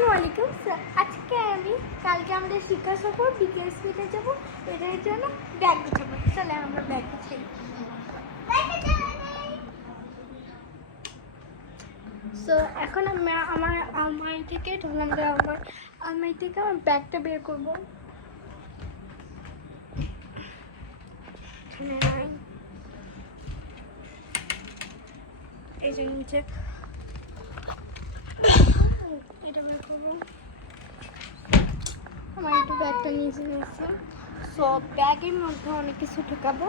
আসসালামু আলাইকুম স্যার। আজকে আমি কালকে আমাদের শিক্ষা সফর বিকেএসপিতে যাব, এটার জন্য ব্যাগ গুছাবো। চলে আমরা ব্যাগ গুছাই। সো এখন আমি আমার আলমারি থেকে আমার ব্যাগটা বের করবো। এই যে নিচে এটা বের করবো। আমার একটু ব্যাগটা নিচে নিয়েছি। সো ব্যাগের মধ্যে অনেক কিছু ঢুকাবো।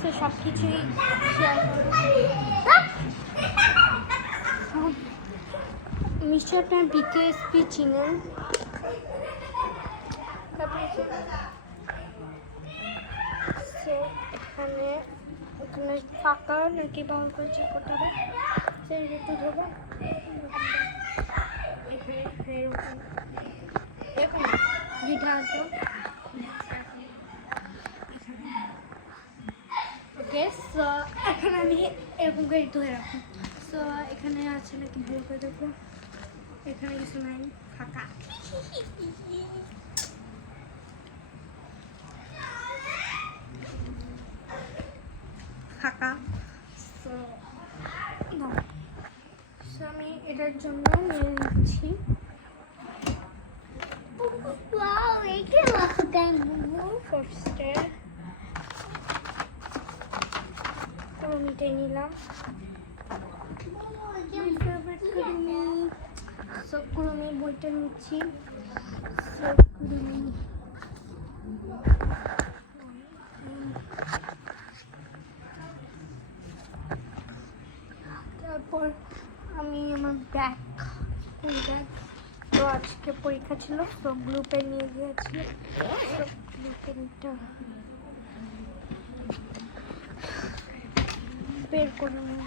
সো সব কিছুই শেয়ার করবো। নিশ্চয়ই আপনার বিকেএসপি চিনেন। সো এখানে ফাঁকা নাকি ব্যবহার করে চেক করতে হবে। একটু ধরবো এরকম দ্বিধা আছে। ওকে, সো এখন আমি এরকম করে ধরে রাখবো। সো এখানে আছে নাকি ভালো করে দেখবো। এখানে কিছু নাই, ফাঁকা। ফাঁকা। সো আমি এটার জন্য নিয়ে নিচ্ছি। ফার্স্টে কুড়ুমিটাই নিলাম। সব কুড়ুমি বইটা নিচ্ছি। সব কুড়ুমি তারপর আমি আমার ব্যাগ তো আজকে পরীক্ষা ছিল, তো ব্লু পেন নিয়ে গিয়েছি। ব্লু পেনটা বের করে নেব।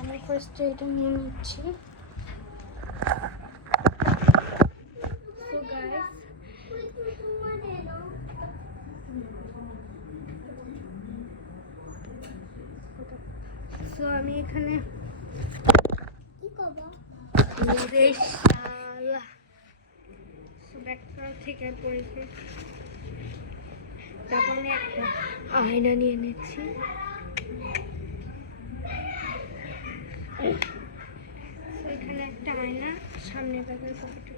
আমি ফার্স্ট এটা নিয়ে নিচ্ছি। সো আমি এখানে ব্যাগটা থেকে পড়েছি। তারপর আমি একটা আয়না নিয়ে নিচ্ছি। এখানে একটা আয়না, সামনে ব্যাগের পকেটে।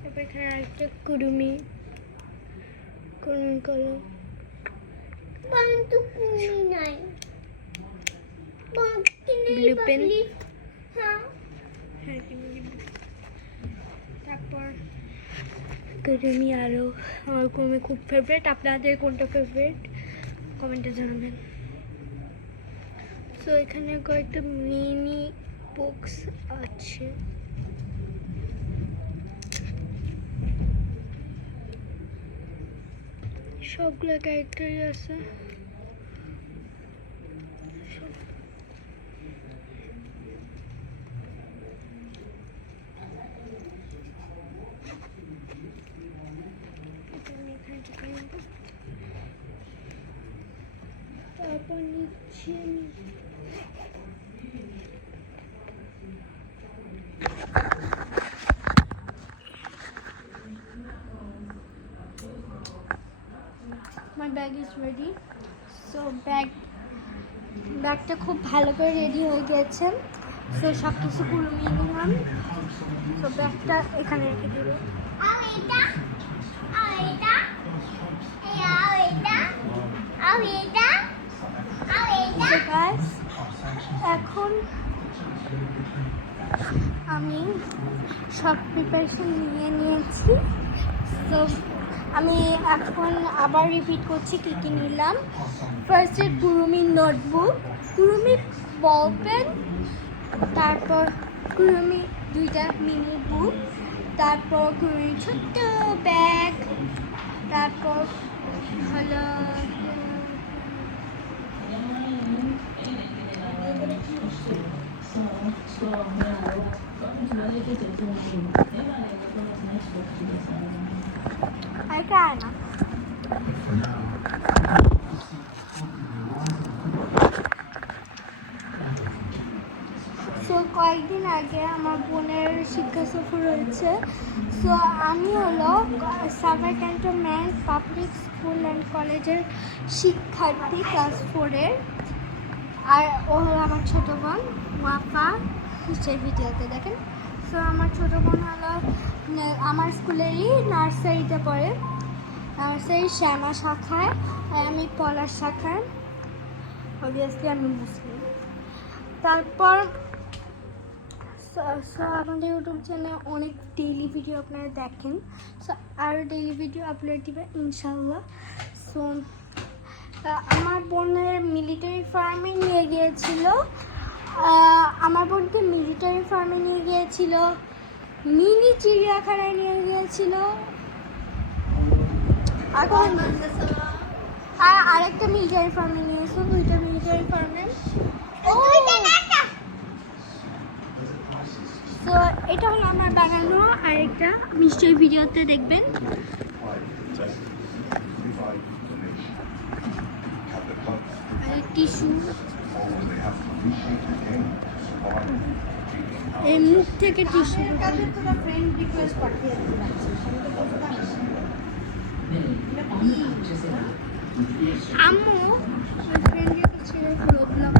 তারপর এখানে আরেকটা কুড়ুমি কলম। Blue pen. তারপর কুড়ুমি আরও আমার কুড়ুমি খুব ফেভারিট। আপনাদের কোনটা ফেভারিট কমেন্টে জানাবেন। তো এখানে কয়েকটা মিনি বক্স আছে। সবগুলো ক্যারেক্টারই আছে। তারপর নিচ্ছি my bag is ready. So ব্যাগটা খুব ভালো করে রেডি হয়ে গেছে। সো সব কিছু কুড়িয়ে নিলাম। সো ব্যাগটা এখানে রেখে দেবো। এখন আমি সব প্রিপারেশন নিয়ে নিয়েছি। তো আমি এখন আবার রিপিট করছি কী কী নিলাম। ফার্স্টে কুড়ুমি নোটবুক, কুড়ুমি বল পেন, তারপর কুড়ুমি দুইটা মিনি বুক, তারপর কুড়ুমি ছোট্ট ব্যাগ, তারপর হলো আরেকটা আয়না। সো কয়েকদিন আগে আমার বোনের শিক্ষা সফর হয়েছে। সো আমি হলো Savar cantonment public school and কলেজের শিক্ষার্থী ক্লাস 4-এর। আর ও হলো আমার ছোটো বোন ওয়াফা, নিশ্চয়ই ভিডিওতে দেখেন। সো আমার ছোটো বোন হলো আমার স্কুলেরই নার্সারিতে পড়ে, নার্সারি শ্যামা শাখায়, আর আমি পলাশ শাখায়। অবভিয়াসলি আমি মুসলিম। তারপর আমাদের ইউটিউব চ্যানেলে অনেক ডেইলি ভিডিও আপনারা দেখেন। সো আরও ডেইলি ভিডিও আপলোড দিবে ইনশাল্লাহ। সো আমার বোনের মিলিটারি ফার্মে নিয়ে গিয়েছিল, আমার বোনকে মিলিটারি ফার্মে নিয়ে গিয়েছিল, মিনি চিড়িয়াখানায় নিয়ে গিয়েছিল, আর আরেকটা মিলিটারি ফার্মে নিয়েছিল, দুইটা মিলিটারি ফার্মে। তো এটা হলো আমার বানানো আরেকটা, নিশ্চয়ই ভিডিওতে দেখবেন। টিস্যু, এই মুখ থেকে টিস্যু। আম্মু ফ্রেন্ডের কাছে প্রবলেম।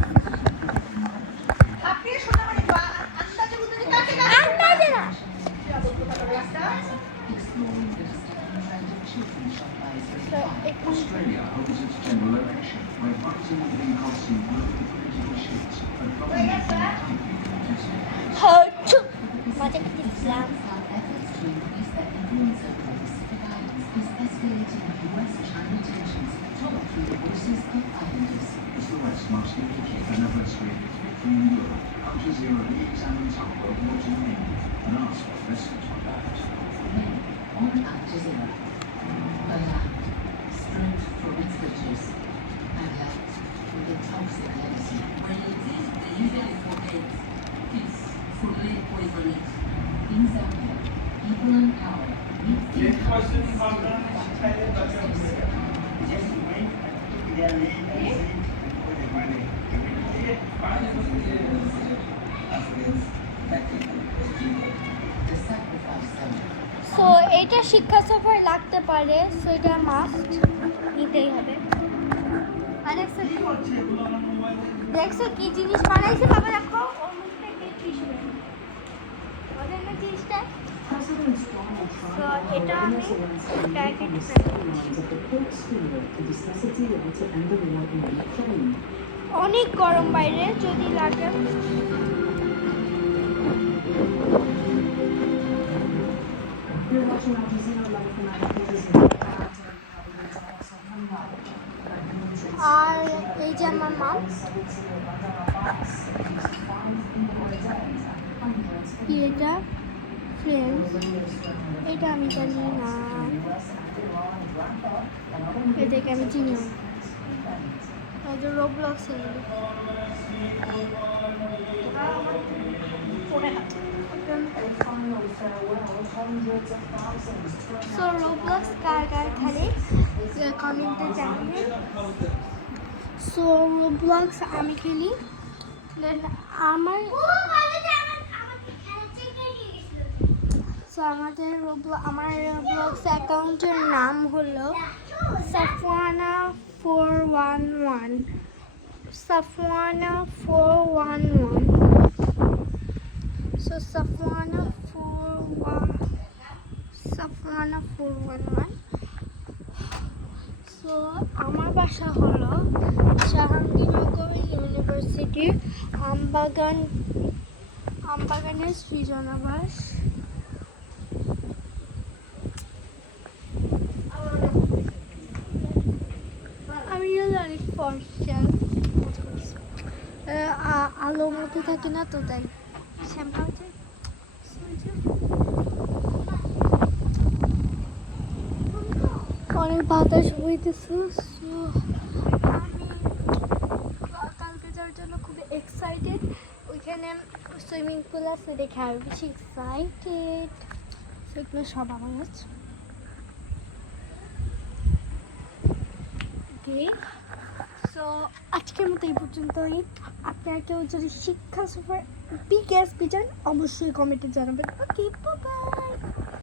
সো এটা শিক্ষা সফর লাগতে পারে, সো এটা মাস্ট নিতেই হবে। দেখছো কি জিনিস বানাইছে বাবা, দেখো ওর মুখ থেকে টিস্যু ওদের না জিনিসটা। তো এটা আমি অনেক গরম বাইরে, যদি লাগে আর এই যে আমার মা, এটা ফ্রেন্ডস, এটা আমি জানি না, এটাকে আমি চিনি না, রোবলক্স। সো রোবলক্স কার কার খেলে কমেন্টে জানাবেন। সো রোবলক্স আমি খেলি। দেন আমার আমাদের আমার রোবলক্স অ্যাকাউন্টের নাম হলো সাফওয়ানা 411, সাফওয়ানা 411। সো সাফওয়ানা 411। সো আমার বাসা হলো জাহাঙ্গীরনগর ইউনিভার্সিটির আমবাগানের সৃজনাবাস। আমি অনেক ফর্সা, আলো মতো থাকে না, তো তাই শ্যাম্পু অনেক বাতাস বইতেছে। আমি কালকে যাওয়ার জন্য খুবই এক্সাইটেড। এখানে সুইমিং পুল আছে দেখে আরো বেশি এক্সাইটেড। এগুলো সব আমার আছে। সো আজকের মতো এই পর্যন্তই। আপনারা কেউ যদি শিক্ষা সফর বিগেস্ট বিজান অবশ্যই কমেন্টে জানাবেন। ওকে, বাই বাই।